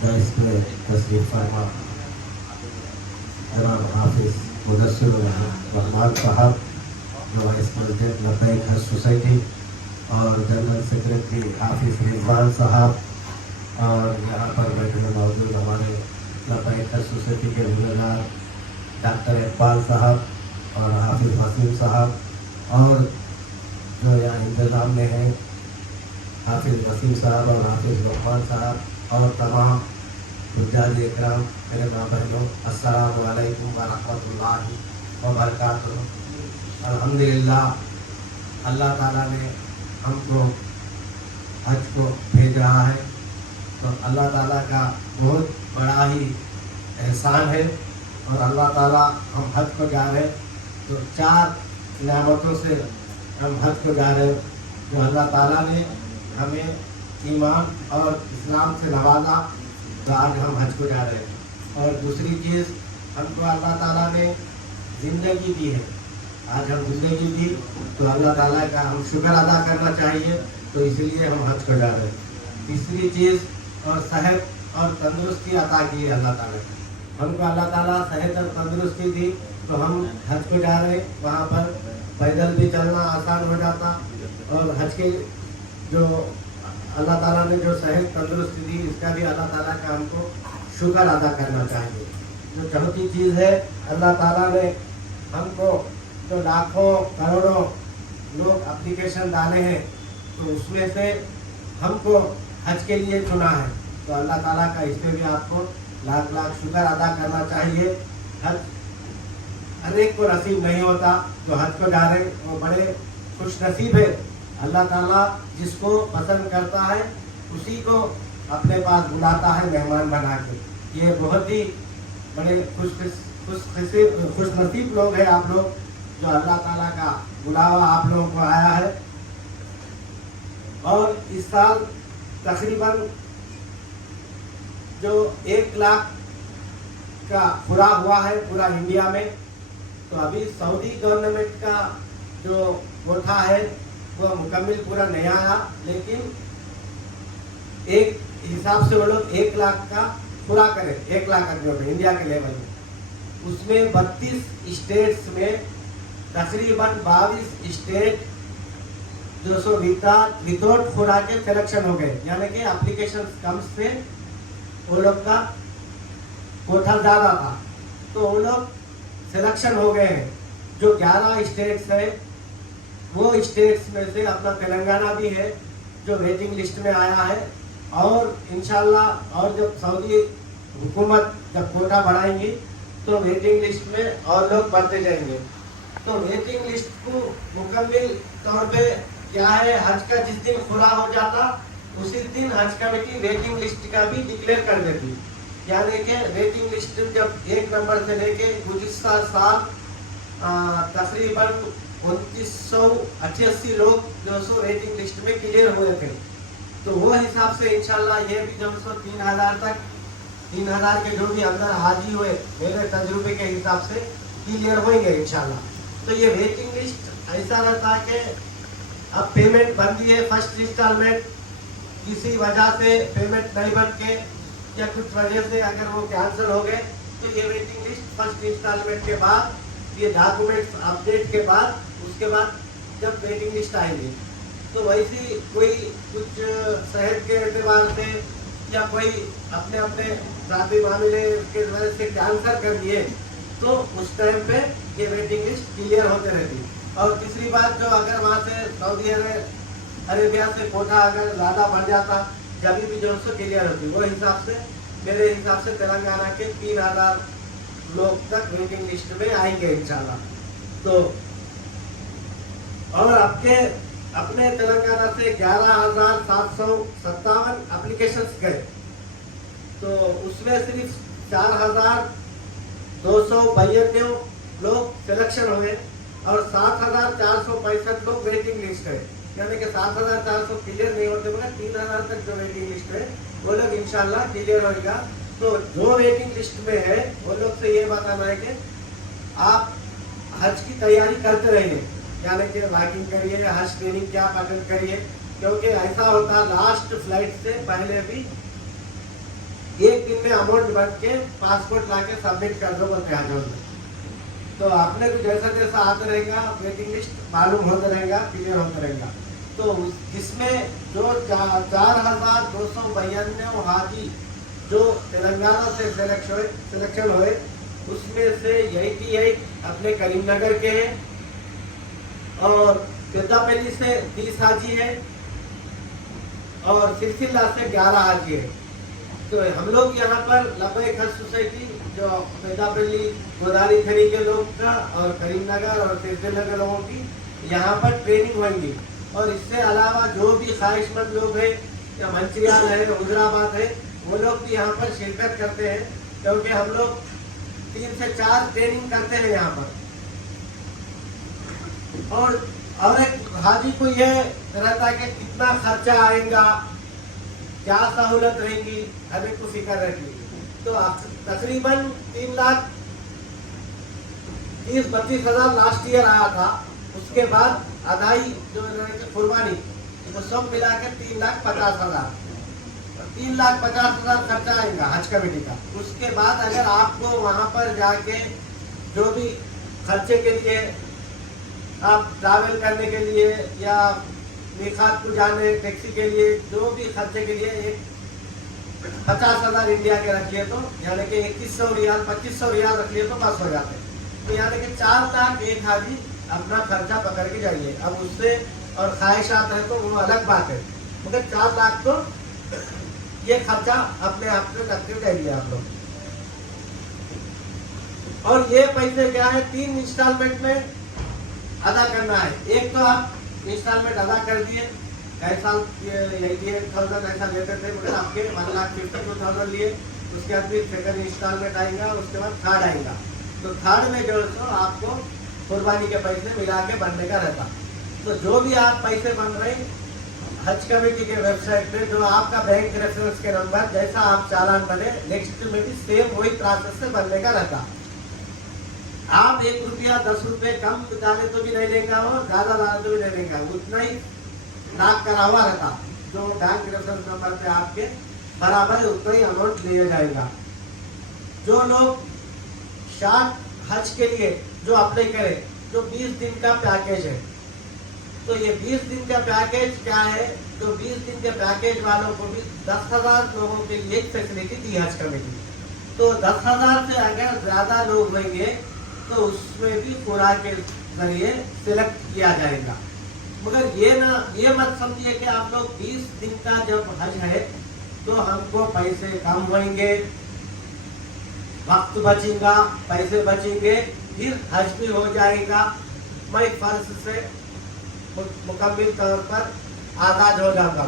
दर्स पे तशरीफ़ फरमा जनाब हाफिज़ मुदस्सिर रहमान साहब, जो वाइस प्रेसिडेंट लबैक हज सोसाइटी, और जनरल सेक्रेटरी हाफिज़ रिजवान साहब, और यहाँ पर बैठे में मौजूद हमारे लबैक हज सोसाइटी के जिम्मेदार डॉक्टर इकबाल साहब और हाफिज़ वसीम साहब, और जो यहाँ इंतज़ाम में हैं हाफिज़ वसीम साहब और हाफिज़ रहमान साहब, और तमाम हुज्जाज इकराम, मेरे माँ बहनों, अस्सलामु अलैकुम व रहमतुल्लाहि व बरकातुहू। अल्हम्दुलिल्लाह, अल्लाह ताला ने हमको हज को भेज रहा है, तो अल्लाह ताला का बहुत बड़ा ही एहसान है। और अल्लाह ताला हम हज को जा रहे हैं तो 4 नियामतों से हम हज को जा रहे हैं, जो अल्लाह ताला ने हमें ईमान और इस्लाम से नवाजा, तो आज हम हज को जा रहे हैं। और दूसरी चीज़, हमको अल्लाह ताला ने ज़िंदगी दी है, आज हम ज़िंदगी दी तो अल्लाह ताला का हम शुक्र अदा करना चाहिए, तो इसलिए हम हज को जा रहे हैं। तीसरी चीज़, और सेहत और तंदुरुस्ती अता की है अल्लाह ताला ने, हमको अल्लाह ताला सेहत और तंदुरुस्ती दी, तो हम हज को जा रहे हैं। वहाँ पर पैदल भी चलना आसान हो जाता, और हज के जो अल्लाह ताला ने जो सेहत तंदुरुस्ती दी, इसका भी अल्लाह ताला का हमको शुक्र अदा करना चाहिए। जो चौथी चीज़ है, अल्लाह ताला ने हमको जो लाखों करोड़ों लोग एप्लीकेशन डाले हैं, तो उसमें से हमको हज के लिए चुना है, तो अल्लाह ताला का इस पर भी आपको लाख लाख शुक्र अदा करना चाहिए। हज हर एक को नसीब नहीं होता, तो हज को जा रहे वो बड़े खुश नसीब है। अल्लाह ताला जिसको पसंद करता है उसी को अपने पास बुलाता है मेहमान बना के। ये बहुत ही बड़े खुश नसीब लोग हैं आप लोग, जो अल्लाह ताला का बुलावा आप लोगों को आया है। और इस साल तकरीबन जो 1 लाख का पूरा हुआ है पूरा इंडिया में, तो अभी सऊदी गवर्नमेंट का जो कोठा है वो मुकम्मल पूरा नहीं आया, लेकिन एक हिसाब से वो लोग 1 लाख का पूरा करें, 1 लाख का इंडिया के लेवल में। उसमें 32 स्टेट्स में तकरीबन 22 स्टेट जो सो विदाउट पूरा के सिलेक्शन हो गए, यानी कि एप्लीकेशन कम से वो लोग का कोठा ज़्यादा था, तो वो लोग सिलेक्शन हो गए हैं। जो 11 स्टेट्स है, वो स्टेट्स में से अपना तेलंगाना भी है जो वेटिंग लिस्ट में आया है। और इंशाल्लाह और जब सऊदी हुकूमत जब कोटा बढ़ाएंगी तो वेटिंग लिस्ट में और लोग बढ़ते जाएंगे। तो वेटिंग लिस्ट को मुकम्मल तौर पे क्या है, हज का जिस दिन पूरा हो जाता उसी दिन हज कमेटी वेटिंग लिस्ट का भी डिक्लेयर कर देती, यानी कि वेटिंग लिस्ट जब 1 नंबर से लेके गुज़िश्ता साल तकरीबन 2988 लोग जो सो वेटिंग लिस्ट में क्लियर हुए थे, तो वो हिसाब से इंशाल्लाह ये भी जो सो 3000 तक 3000 के जो भी अंदर हाजी हुए मेरे तजुर्बे के हिसाब से क्लियर होंगे इंशाल्लाह। तो ये वेटिंग लिस्ट ऐसा रहता है कि अब पेमेंट बनती है फर्स्ट इंस्टॉलमेंट, किसी वजह से पेमेंट नहीं बन के या कुछ वजह से अगर वो कैंसिल हो गए, तो ये वेटिंग लिस्ट फर्स्ट इंस्टॉलमेंट के बाद, ये डॉक्यूमेंट्स अपडेट के बाद, उसके बाद जब वेटिंग लिस्ट आएंगी, तो वैसी कोई कुछ सेहत के एतबार से या कोई अपने अपने जाती मामले के वजह से कैंसिल कर दिए, तो उस टाइम पे ये वेटिंग लिस्ट क्लियर होते रहती। और तीसरी बात, जो अगर वहाँ से सऊदी अरेबिया से कोटा अगर ज़्यादा बढ़ जाता, जब भी जो उससे क्लियर होती, वो हिसाब से मेरे हिसाब से तेलंगाना के 3000 लोग तक वेटिंग लिस्ट में आएंगे इंशाल्लाह। तो और अपने तेलंगाना से 11,757 एप्लीकेशंस गए, तो उसमें सिर्फ 4,292 लोग सिलेक्शन हुए और 7,465 लोग वेटिंग लिस्ट है, यानी कि 7,400 क्लियर नहीं होते, मगर 3,000 तक जो वेटिंग लिस्ट है वो लोग इंशाल्लाह क्लियर होगा। तो जो वेटिंग लिस्ट में है वो लोग से ये बताना है कि आप हज की तैयारी करते रहिए, यानी कि रैगिंग करिए, हज ट्रेनिंग क्या अटेंड करिए, क्योंकि ऐसा होता लास्ट फ्लाइट से पहले भी एक दिन में अमाउंट बन के पासपोर्ट ला के सबमिट कर दो बस यहाँ जाओ। तो आपने तो जैसा जैसा आते रहेगा वेटिंग लिस्ट मालूम होता रहेगा, क्लियर होता रहेगा। तो इसमें जो 4,292 हाजी जो तेलंगाना से सिलेक्शन हुए उसमें से 88 अपने करीमनगर के हैं और पेद्दापल्ली से 30 हाजी है और सिलसिला से 11 हाजी है। तो हम लोग यहाँ पर लबैक हज सोसाइटी जो पेद्दापल्ली गोदारी खड़ी के लोग का और करीमनगर और सिलसिला के लोगों की यहाँ पर ट्रेनिंग होंगी। और इससे अलावा जो भी ख्वाहिशमंद लोग हैं या मंचिरियाल है, हुजराबाद है, वो लोग भी यहाँ पर शिरकत करते हैं क्योंकि हम लोग 3 से 4 ट्रेनिंग करते हैं यहाँ पर। और एक हाजी को ये रहता है कि कितना खर्चा आएगा, क्या सहूलत रहेगी, हमें को फिक्र रहती। तो तकरीबन 3,30,32,000 लास्ट ईयर आया था। उसके बाद अदाई जो कुर्बानी वो सब मिला के 3,50,000 3,50,000 खर्चा आएगा हज कमेटी का। उसके बाद अगर आपको वहाँ पर जाके जो भी खर्चे के लिए आप ट्रैवल करने के लिए या मिकात को जाने टैक्सी के लिए जो भी खर्चे के लिए एक 50,000 इंडिया के रख लिए तो यानी कि 2100 रियाल 2500 रियाल रख लिए तो बस हो जाते। तो यानी कि 4 लाख एक हाजी अपना खर्चा पकड़ के जाइए। अब उससे और ख्वाहिशात है तो वो अलग बात है, मगर 4 लाख तो ये खर्चा अपने आप से रख के जाइए आप लोग। और ये पैसे क्या है 3 इंस्टॉलमेंट में अदा करना है। एक तो आप इंस्टॉलमेंट अदा कर दिए, ऐसा 88,000 ऐसा लेते थे मगर आपके 1,52,000 लिए। उसके बाद फिर सेकंड इंस्टॉलमेंट आएगा, उसके बाद थर्ड आएगा। तो थर्ड में जो है आपको कुर्बानी के पैसे मिला के बनने का रहता। तो जो भी आप पैसे बन रहे हज कमेटी के वेबसाइट पे जो आपका बैंक रेफरेंस के नंबर जैसा आप चालान बने नेक्स्ट में भी सेम वही प्रोसेस से बनने का रहता। आप 1 रुपया 10 रुपये कम डाले तो भी नहीं लेंगे, वो ज्यादा डाले तो भी नहीं लेंगे, उतना ही नाक करा हुआ रहता। जो बैंक रेफरेंस नंबर पे आपके बराबर उतना ही अमाउंट दिया जाएगा। जो लोग शार्ट हज के लिए जो अप्लाई करे जो 20 दिन का पैकेज है, तो ये 20 दिन का पैकेज क्या है, तो 20 दिन के पैकेज वालों को भी 10,000 लोगों के लिए एक फैसिलिटी दी हज कमेटी। तो 10,000 से अगर ज्यादा लोग होंगे तो उसमें भी पूरा के जरिए सिलेक्ट किया जाएगा। मगर ये मत समझिए कि आप लोग 20 दिन का जब हज है तो हमको पैसे कम होंगे, वक्त बचेगा, पैसे बचेंगे, फिर हज भी हो जाएगा, मैं फर्ज से मुकम्मल तौर पर आजाद हो जाऊंगा।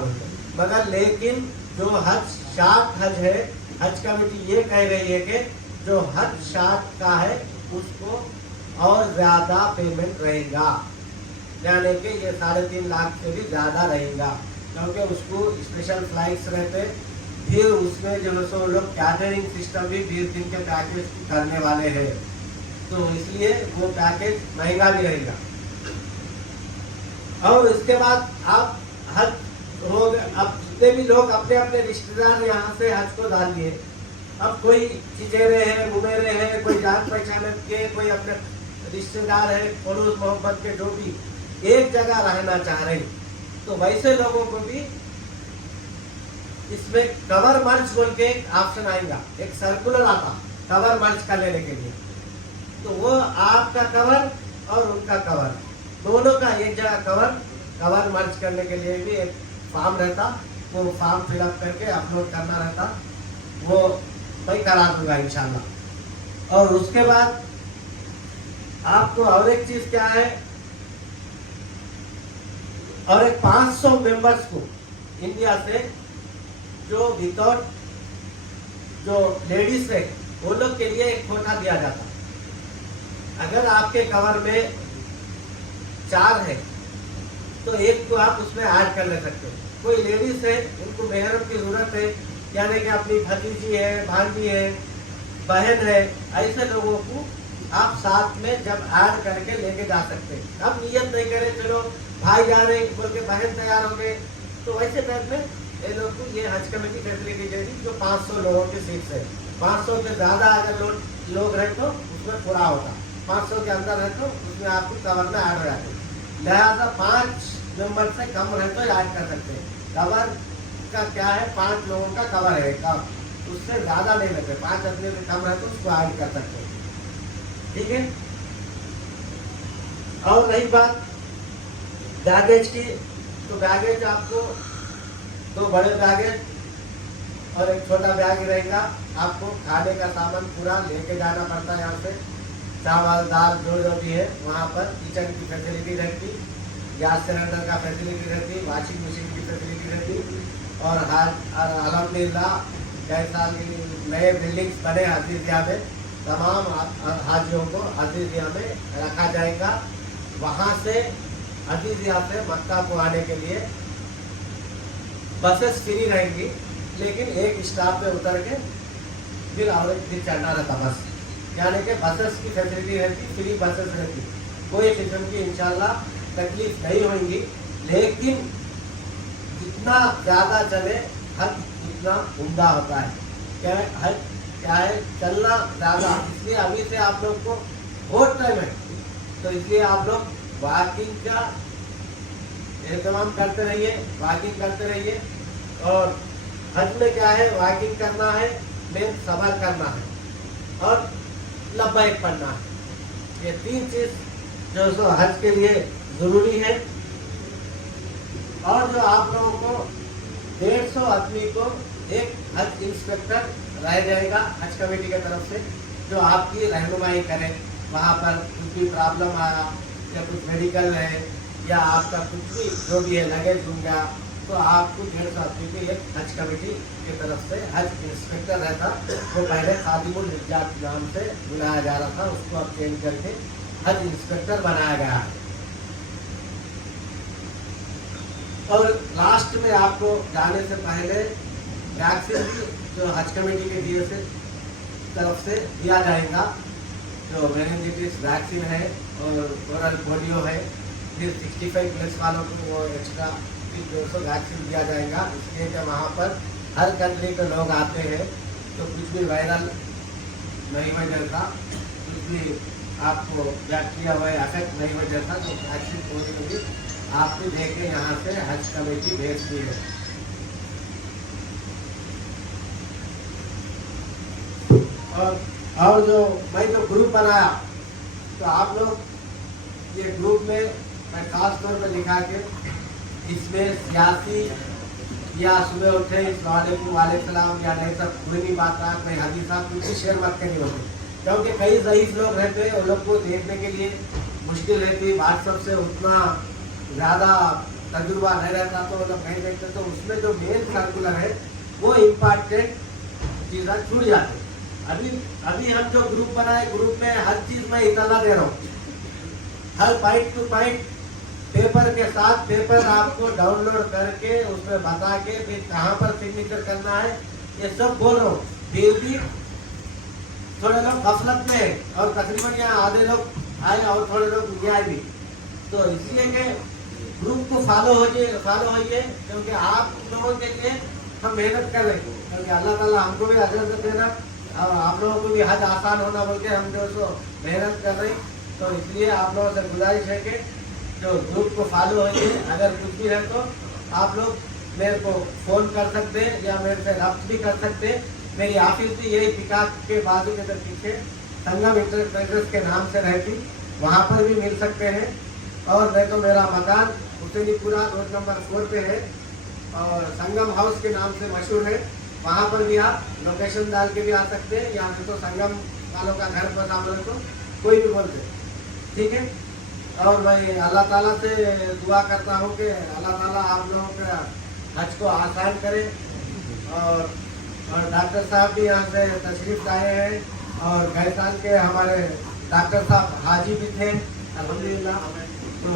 मगर लेकिन जो हज शार्ट हज है, हज कमेटी ये कह रही है कि जो हज शार्ट का है उसको और ज्यादा पेमेंट रहेगा, यानी कि ये 3.5 लाख से भी ज्यादा रहेगा क्योंकि उसको स्पेशल फ्लाइट्स रहते। फिर उसमें जो सो लोग कैटरिंग सिस्टम भी 20 दिन के पैकेज करने वाले हैं, तो इसलिए वो पैकेज महंगा भी रहेगा। और इसके बाद आप हज हो गए, अब जितने भी लोग अपने अपने रिश्तेदार यहाँ से हज को डाल दिए। अब कोई चिचेरे हैं, मुमेरे हैं, कोई जान पहचान के, कोई अपने रिश्तेदार है, पड़ोस मोहब्बत के, जो भी एक जगह रहना चाह रहे, तो वैसे लोगों को भी इसमें कवर मर्ज बोल के एक ऑप्शन आएगा, एक सर्कुलर आता कवर मर्ज कर लेने के लिए। तो वो आपका कवर और उनका कवर दोनों का एक जगह कवर मर्ज करने के लिए भी एक फॉर्म रहता, वो फॉर्म फिलअप करके अपलोड करना रहता, वो मैं करा दूंगा इंशाल्लाह। और उसके बाद आपको और एक चीज क्या है, और एक 500 मेंबर्स को इंडिया से जो विदाउट जो लेडीज है वो लोग के लिए एक कोटा दिया जाता। अगर आपके कवर में 4 है तो एक को आप उसमें ऐड कर ले सकते हो। कोई लेडीज है उनको मेहरम की जरूरत है, यानी कि अपनी भतीजी है, भांजी है, बहन है, ऐसे लोगों को आप साथ में जब ऐड करके लेके जा सकते हैं। अब नियत नहीं करे चलो भाई जा रहे बोल के बहन तैयार हो गए, तो वैसे टाइप में ये लोग को ये हज कमेटी फैसिलिटी दे दी जो 500 लोगों की सीट है। 500 से ज़्यादा अगर लोग रहे तो उसमें पूरा होता, 500 के अंदर है तो उसमें आपको कवर में ऐड हो जाते। लिहाजा 5 मेंबर से कम रहे तो ऐड कर सकते हैं। कवर का क्या है, 5 लोगों का कवर है, कम उससे ज़्यादा नहीं लगते, 5 आदमी से कम रहे तो उसको ऐड कर सकते हैं। ठीक है। और रही बात बैगेज की, तो बैगेज आपको 2 बड़े बैगेज और एक छोटा बैग रहेगा। आपको खाने का सामान पूरा लेके जाना पड़ता है यहाँ से, चावल दाल जो भी है वहाँ पर। किचन की फैसिलिटी रहती, गैस सिलेंडर का फैसिलिटी रहती, वॉशिंग मशीन की फैसिलिटी रहती। और अल्हम्दुलिल्लाह कई साल की नए बिल्डिंग्स बने हदीजिया में, तमाम हाजियों को हदीजिया में रखा जाएगा। वहाँ से हदीजिया से मक्का को आने के लिए बसेस फ्री रहेंगी, लेकिन एक स्टॉप पे उतर के फिर और एक फिर चढ़ना रहता बस, यानी कि बसेस की फैसिलिटी रहती, फ्री बसेस रहती, कोई किस्म की इंशाल्लाह तकलीफ नहीं होगी। लेकिन जितना ज़्यादा चले हज उतना उम्दा होता है। क्या है हज, क्या है चलना ज़्यादा, इसलिए अभी से आप लोग को बहुत टाइम है, तो इसलिए आप लोग वॉकिंग का एहतमाम करते रहिए, वॉकिंग करते रहिए। और हज में क्या है, वॉकिंग करना है, मेन सबर करना है और लब्बैक पढ़ना है। ये 3 चीज़ जो सो हज के लिए ज़रूरी है। और जो आप लोगों को 150 आदमी को एक हज इंस्पेक्टर रह जाएगा हज कमेटी की तरफ से, जो आपकी रहनुमाई करे। वहाँ पर कुछ भी प्रॉब्लम आया या कुछ मेडिकल है या आपका कुछ भी जो भी है लगेज दूंगा, तो आपको 150 आदमी की एक हज कमेटी की तरफ से हज इंस्पेक्टर रहता। वो पहले खादिमुल हिज्जात नाम से बुलाया जा रहा था, उसको अब चेंज करके हज इंस्पेक्टर बनाया गया है। और लास्ट में आपको जाने से पहले वैक्सीन भी जो हज कमेटी के दिए से तरफ से दिया जाएगा, जो मेनिंजाइटिस वैक्सीन है और ओरल पोलियो है। फिर 65 प्लस वालों को वो एक्स्ट्रा 200 वैक्सीन दिया जाएगा, इसलिए कि वहाँ पर हर कंट्री के लोग आते हैं, तो कुछ भी वायरल नहीं हो जाता, कुछ भी आपको बैक्टीरिया हुआ अफेक्ट नहीं हो जाता, तो वैक्सीन पूरी होगी आपको देके यहाँ से हज कमेटी भेजती है। और जो मैं जो ग्रुप बनाया, तो आप लोग ये ग्रुप में मैं खास तौर पर लिखा के इसमें सियासी या सुबह उठे वालेकुम या नहीं सब कोई भी बात नहीं हदीसा कुछ भी शेयर मत करनी होती, क्योंकि कई ज़ईफ लोग रहते हैं, उन लोग को देखने के लिए मुश्किल रहती है। व्हाट्सएप से उतना ज़्यादा तजुर्बा नहीं रहता, तो वो लोग नहीं देखते, तो उसमें जो मेन सर्कुलर है वो इम्पॉर्टेंट चीज़ें छूट जाती है। अभी हम जो ग्रुप बनाए, ग्रुप में हर चीज़ में इतला दे रहा हूँ, हर पॉइंट टू पॉइंट पेपर के साथ पेपर आपको डाउनलोड करके उसमें बता के फिर कहाँ पर सिग्नेचर करना है, ये सब बोल रहा हूँ। फिर भी थोड़े लोग गफलत में है, और तकरीबन यहाँ आधे लोग आए और थोड़े लोग ये आए भी, तो इसलिए कि ग्रुप को फॉलो होइए, क्योंकि आप लोगों के लिए हम मेहनत कर रहे हैं, क्योंकि अल्लाह ताला हमको भी अजर से देना और आप लोगों को भी हज आसान होना बोल के हम जो सो मेहनत कर रहे हैं। तो इसलिए आप लोगों से गुजारिश है कि जो ग्रुप को फॉलो होइए। अगर कुछ भी है तो आप लोग मेरे को फ़ोन कर सकते हैं या मेरे से रब्त भी कर सकते हैं। मेरी ऑफिस भी यही पिकाक के बाजू के पीछे संगम इंटरप्राइजेस के नाम से रहती, वहाँ पर भी मिल सकते हैं। और नहीं तो मेरा मकान हुसैनीपुरा रोड नंबर 4 पे है और संगम हाउस के नाम से मशहूर है, वहाँ पर भी आप लोकेशन डाल के भी आ सकते हैं, या फिर तो संगम वालों का घर पर आप लोग तो कोई भी बोलते, ठीक है। और मैं अल्लाह ताला से दुआ करता हूँ कि अल्लाह ताला आप लोगों के हज को आसान करे। और डॉक्टर साहब भी यहाँ से तशरीफ लाए हैं, और गए साल के हमारे डॉक्टर साहब हाजी भी थे अल्हम्दुलिल्लाह। तो